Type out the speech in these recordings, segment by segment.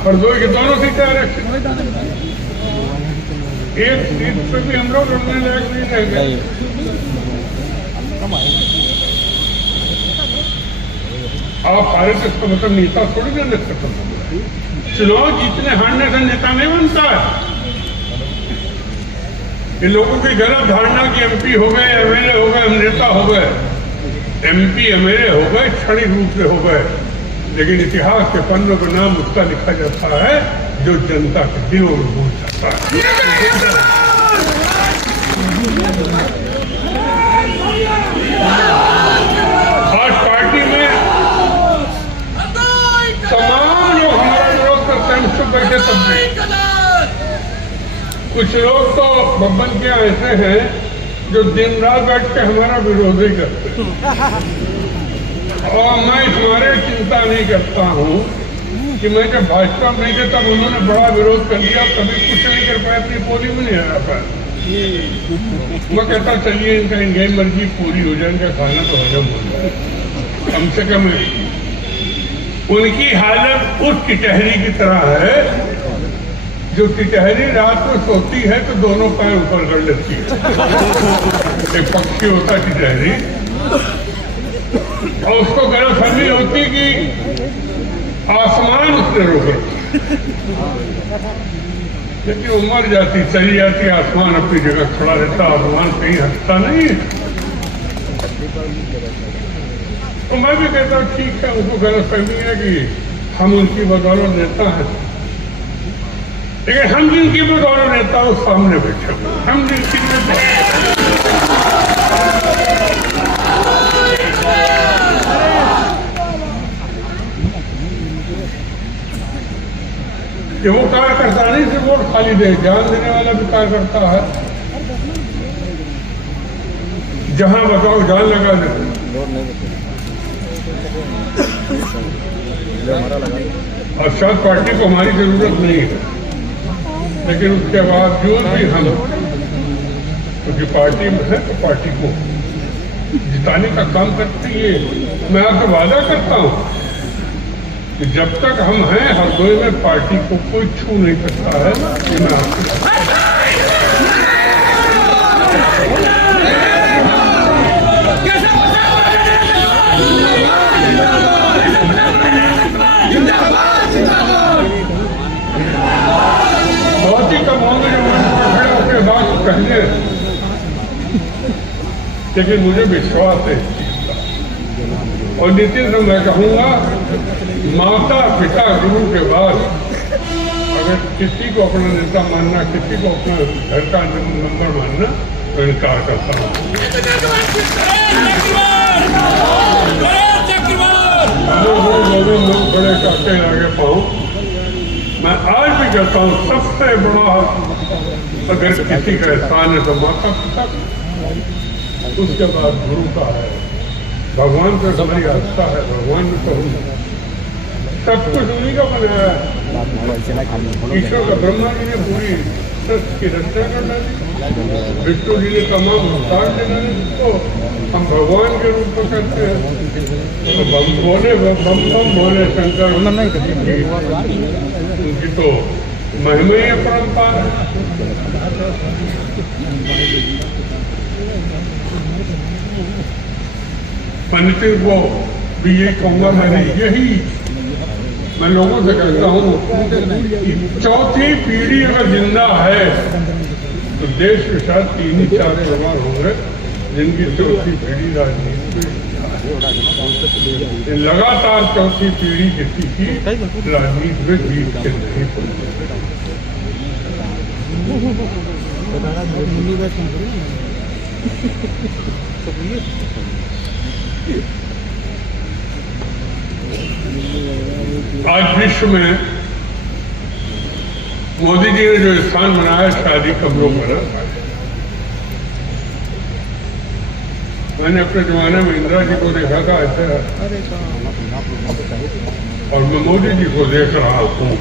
हरदोई के दोनों सीटें आरक्षित, एक सीट पे भी हम लोग लड़ने लायक नहीं रह गए। आप हारे तो इसका मतलब नेता थोड़ी देर खत्म हो गया। चुनाव जीतने हारने से नेता नहीं बनता है। इन लोगों की गलत धारणा कि एमपी हो गए, एमएलए हो गए, हम नेता हो गए। एमपी एमएलए हो गए क्षणिक रूप से हो गए, लेकिन इतिहास के पन्नों पर नाम उसका लिखा जाता है जो जनता के दिलों में घुस जाता है। आज पार्टी में तमाम लोग हमारा विरोध करते हैं, मुझसे बैठे तब भी। कुछ लोग तो बब्बन के ऐसे हैं जो दिन रात बैठ के हमारा विरोध ही करते हैं। और मैं तुम्हारे चिंता नहीं करता हूँ कि मैं जब भाजपा में थे तब उन्होंने बड़ा विरोध कर लिया, कभी कुछ नहीं कर पाया, अपनी पोलिंग में नहीं आ पाया। मैं कहता चलिए इनका इनकी मर्जी पूरी हो जाए, इनका खाना तो हजम हो जाए कम से कम। उनकी हालत उस टिटहरी की तरह है जो टिटहरी रात को सोती है तो दोनों पैर ऊपर कर लेती है। एक पक्षी होता है टिटहरी, और उसको गलतफहमी होती कि आसमान उसने रोका, लेकिन वो मर जाती, चली जाती, आसमान अपनी जगह खड़ा रहता, आसमान कहीं हटता नहीं है। तो मैं भी कहता हूँ ठीक है, उनको गलतफहमी है कि हम उनकी बदौलत नेता हैं, लेकिन हम जिनकी बदौलत नेता वो सामने बैठे, हम जिनकी कि वो कार्यकर्ता नहीं सिर्फ वोट खाली दे, जान देने वाला भी कार्यकर्ता है। जहां बताओ जान लगा दे। और शायद पार्टी को हमारी जरूरत नहीं है, लेकिन उसके बावजूद भी हम, क्योंकि पार्टी में है तो पार्टी को जिताने का काम करती है। मैं आपसे वादा करता हूं कि जब तक हम हैं हरदोई में पार्टी को कोई छू नहीं सकता है। ये मैं आपको बहुत ही कम होंगे जो मन पर खड़े उसके बाद कहने, लेकिन मुझे विश्वास है। और नितिन से मैं कहूँगा, माता पिता गुरु के बाद अगर किसी को अपना नेता मानना, किसी को अपना घर का नंबर मानना, तो इनकार करता हूँ। लोग बड़े काटे आगे पाऊँ। मैं आज भी कहता हूँ सबसे बड़ा अगर किसी का एहसान है तो माता पिता, उसके बाद गुरु का है, भगवान पे हमारी आस्था है। भगवान में तो सब कुछ उन्हीं का बनाया है। ईश्वर का ब्रह्मा जी ने पूरी सृष्टि की रचना कर डाली, विष्णु जी ने तमाम अवतार दे डाले, तो हम भगवान के रूप में करते हैं। तो बम बोले शंकर, उनकी तो महिमा ही परंपरा है। पंडित को भी यही कहूँगा, मैं लोगों से कहता हूँ चौथी पीढ़ी अगर जिंदा है तो देश के साथ 3 ही 4 परिवार होंगे जिनकी चौथी पीढ़ी राजनीति में, लगातार चौथी पीढ़ी किसी की राजनीति में जीत के नहीं पड़ती। आज विश्व में मोदी जी ने जो स्थान बनाया शादी कब्रों पर, मैंने अपने जमाने में इंदिरा जी को देखा था ऐसे, और मैं मोदी जी को देख रहा हूँ।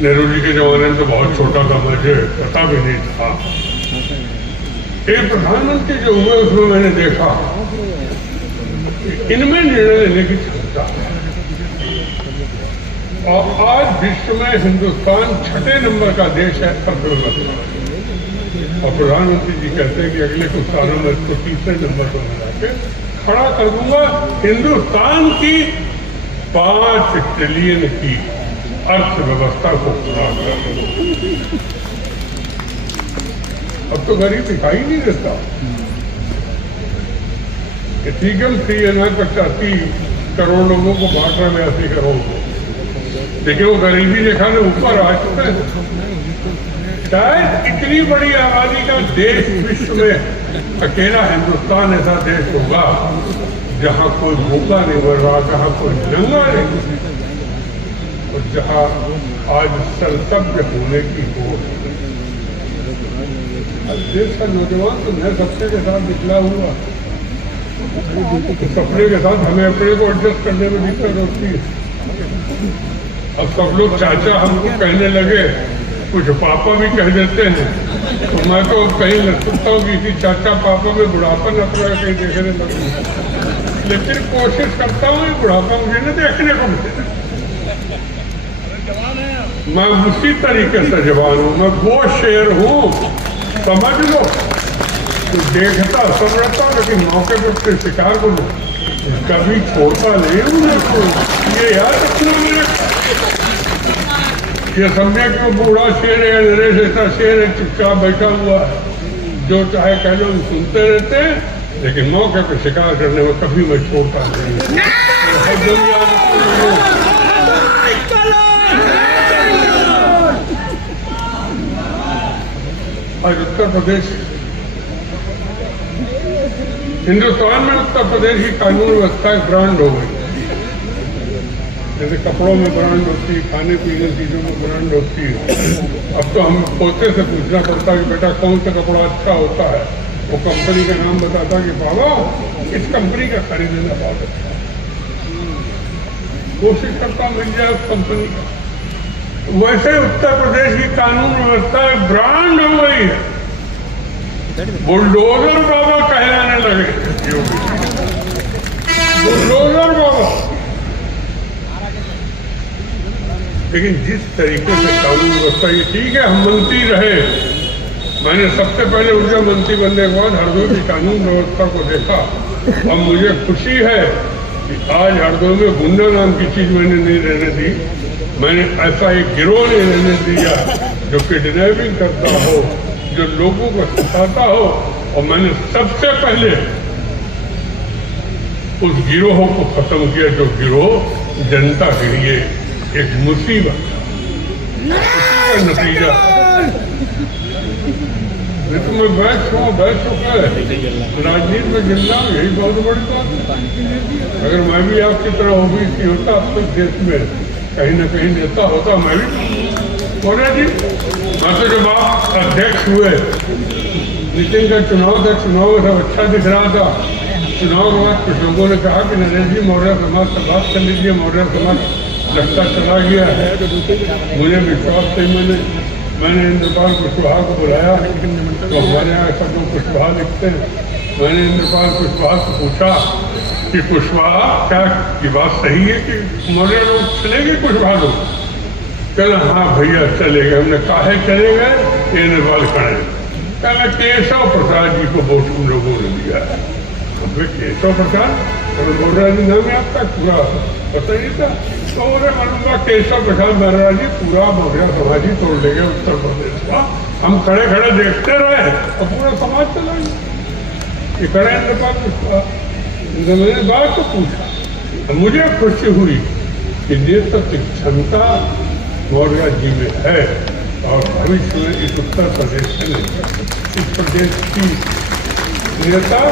नेहरू जी के जमाने में तो बहुत छोटा था, मुझे पता भी नहीं था। एक प्रधानमंत्री जो हुए उसमें मैंने देखा इनमें निर्णय लेने की क्षमता है। और आज विश्व में हिंदुस्तान 6ठे नंबर का देश है अर्थव्यवस्था। और प्रधानमंत्री जी कहते हैं कि अगले कुछ सालों में इसको 3रे नंबर पर मिला के खड़ा कर दूंगा। हिंदुस्तान की 5 ट्रिलियन की अर्थव्यवस्था को खड़ा कर दूंगा। अब तो गरीब दिखाई नहीं देता। ठीक है, 85 करोड़ लोगों को बांट रहे हैं 80 करोड़ को, लेकिन वो गरीबी रेखा ने ऊपर आ चुके हैं। शायद इतनी बड़ी आबादी का देश विश्व में अकेला हिंदुस्तान ऐसा देश होगा जहां कोई भूखा नहीं मर रहा, जहां कोई नंगा नहीं, और जहां आज संतब्ध होने की हो। देश का नौजवान तो नए सपने के साथ निकला हुआ, सपने के साथ हमें अपने को एडजस्ट करने में दिक्कत होती है। अब सब लोग चाचा हमको कहने लगे, कुछ पापा भी कह देते हैं, तो मैं तो कहीं लग सकता हूँ कि इसी चाचा पापा में बुढ़ापा न पड़ा कहीं देखने लगूँ, लेकिन कोशिश करता हूँ बुढ़ापा मुझे न देखने को मिले। मैं उसी तरीके से जवान हूँ, मैं वो शेर हूँ, समझ लो। तो देखता सब रहता, लेकिन मौके पर उसके शिकार को कभी छोड़ता नहीं हूँ। ये याद रखना, ये समझे कि वो बूढ़ा शेर है, नरेश ऐसा शेर है, चुपचाप बैठा हुआ है, जो चाहे कह लो सुनते रहते हैं, लेकिन मौके पर शिकार करने में कभी मैं छोड़ता नहीं। आज उत्तर प्रदेश, हिंदुस्तान में उत्तर प्रदेश की कानून व्यवस्था एक ब्रांड हो गई। जैसे कपड़ों में ब्रांड होती है, खाने पीने चीज़ों में ब्रांड होती है। अब तो हम पोते से पूछना पड़ता है कि बेटा कौन सा कपड़ा अच्छा होता है, वो कंपनी का नाम बताता कि बाबा इस कंपनी का खरीदना बहुत अच्छा है। कोशिश करता मिल जाए उस कंपनी का। वैसे उत्तर प्रदेश की कानून व्यवस्था एक ब्रांड हो गई है। बुलडोजर बाबा कहलाने लगे, बुलडोजर बाबा। लेकिन जिस तरीके से कानून व्यवस्था, ये ठीक है हम मंत्री रहे, मैंने सबसे पहले ऊर्जा मंत्री बनने के बाद हरदोई की कानून व्यवस्था को देखा। अब मुझे खुशी है कि आज हरदोई में गुंडा नाम की चीज मैंने नहीं रहने दी। मैंने ऐसा एक गिरोह नहीं रहने दिया जो किडनैपिंग करता हो, जो लोगों को सताता हो, और मैंने सबसे पहले उस गिरोह को खत्म किया जो गिरोह जनता के लिए एक मुसीबत, उसी का नतीजा। तो मैं बैठ चुका है राजनीति में गिरना, यही बहुत बड़ी बात है। अगर मैं भी आपकी तरह ओबीसी होता अब तक देश में कहीं न कहीं नेता होता, मैं भी बोला जी। मैं तो जब आप अध्यक्ष हुए, नितिन का चुनाव था, चुनाव में सब अच्छा दिख रहा था। चुनाव के बाद कुछ लोगों ने कहा कि नरेश जी मौर्य समाज से बात कर लीजिए, मौर्य समाज लगता चला गया है। मुझे विश्वास नहीं, मैंने इंद्रपाल कुशवाहा को बुलाया, तो हमारे यहाँ ऐसा जो कुशवाहा लिखते हैं। मैंने इंद्रपाल कुशवाहा से पूछा कि कुशवाहा क्या ये बात सही है कि मौर्य लोग चलेंगे, कुशवाहा लोग? कहना हाँ भैया चले गए। हमने काहे चले गए? इंद्रपाल खड़े, कहना केशव प्रसाद जी को वोट हम लोगों ने दिया है। केशव प्रसाद मौर्य जी नाम है आपका, पूरा पता ही था। तो उन्हें मालूंगा केशव प्रसाद मौर्य जी पूरा मौर्य समाज ही तोड़ लेंगे उत्तर प्रदेश का। हम खड़े खड़े देखते रहे और पूरा समाज चला गया। ये खड़े इंद्रपाल कुशवाहा, मैंने बात तो पूछा, मुझे खुशी हुई कि नेतृत्व की क्षमता मौर्य जी में है, और भविष्य में इस उत्तर प्रदेश में इस प्रदेश की नेता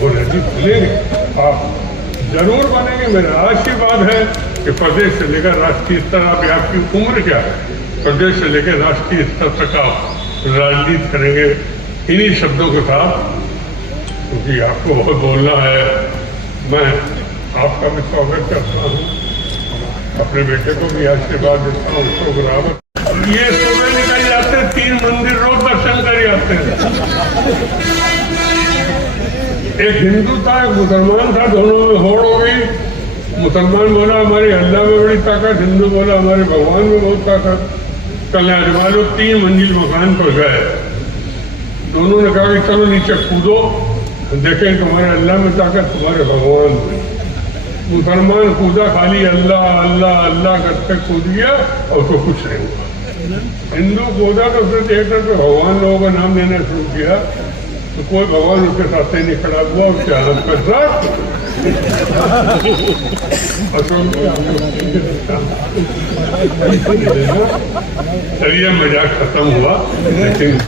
मौर्य जी बनेंगे, आप जरूर बनेंगे। मेरा आशीर्वाद है कि प्रदेश से लेकर राष्ट्रीय स्तर, आप आपकी उम्र क्या है, प्रदेश से लेकर राष्ट्रीय स्तर तक आप राजनीति करेंगे इन्हीं शब्दों के साथ, क्योंकि आपको बहुत बोलना है। मैं आपका भी स्वागत करता हूँ, अपने बेटे को भी आशीर्वाद देता हूँ, उसको बराबर। ये सुबह निकल जाते, 3 मंदिर रोज दर्शन कर जाते हैं। एक हिंदू था, एक मुसलमान था, दोनों में होड़ हो गई। मुसलमान बोला हमारे अल्लाह में बड़ी ताकत, हिंदू बोला हमारे भगवान में बहुत ताकत। कल अजमा लोग 3 मंजिल मकान पर गए, दोनों ने कहा कि चलो नीचे कूदो, देखें तुम्हारे अल्लाह में ताकत तुम्हारे भगवान में। मुसलमान कूदा, खाली अल्लाह अल्लाह अल्लाह करते कूद गया और उसको कुछ नहीं हुआ। हिंदू कूदा तो उसने देखकर तो भगवान लोगों का नाम लेना शुरू किया, तो कोई भगवान उसके साथ नहीं खड़ा हुआ, उसके हाथ कर साथ चलिए मजाक खत्म हुआ, लेकिन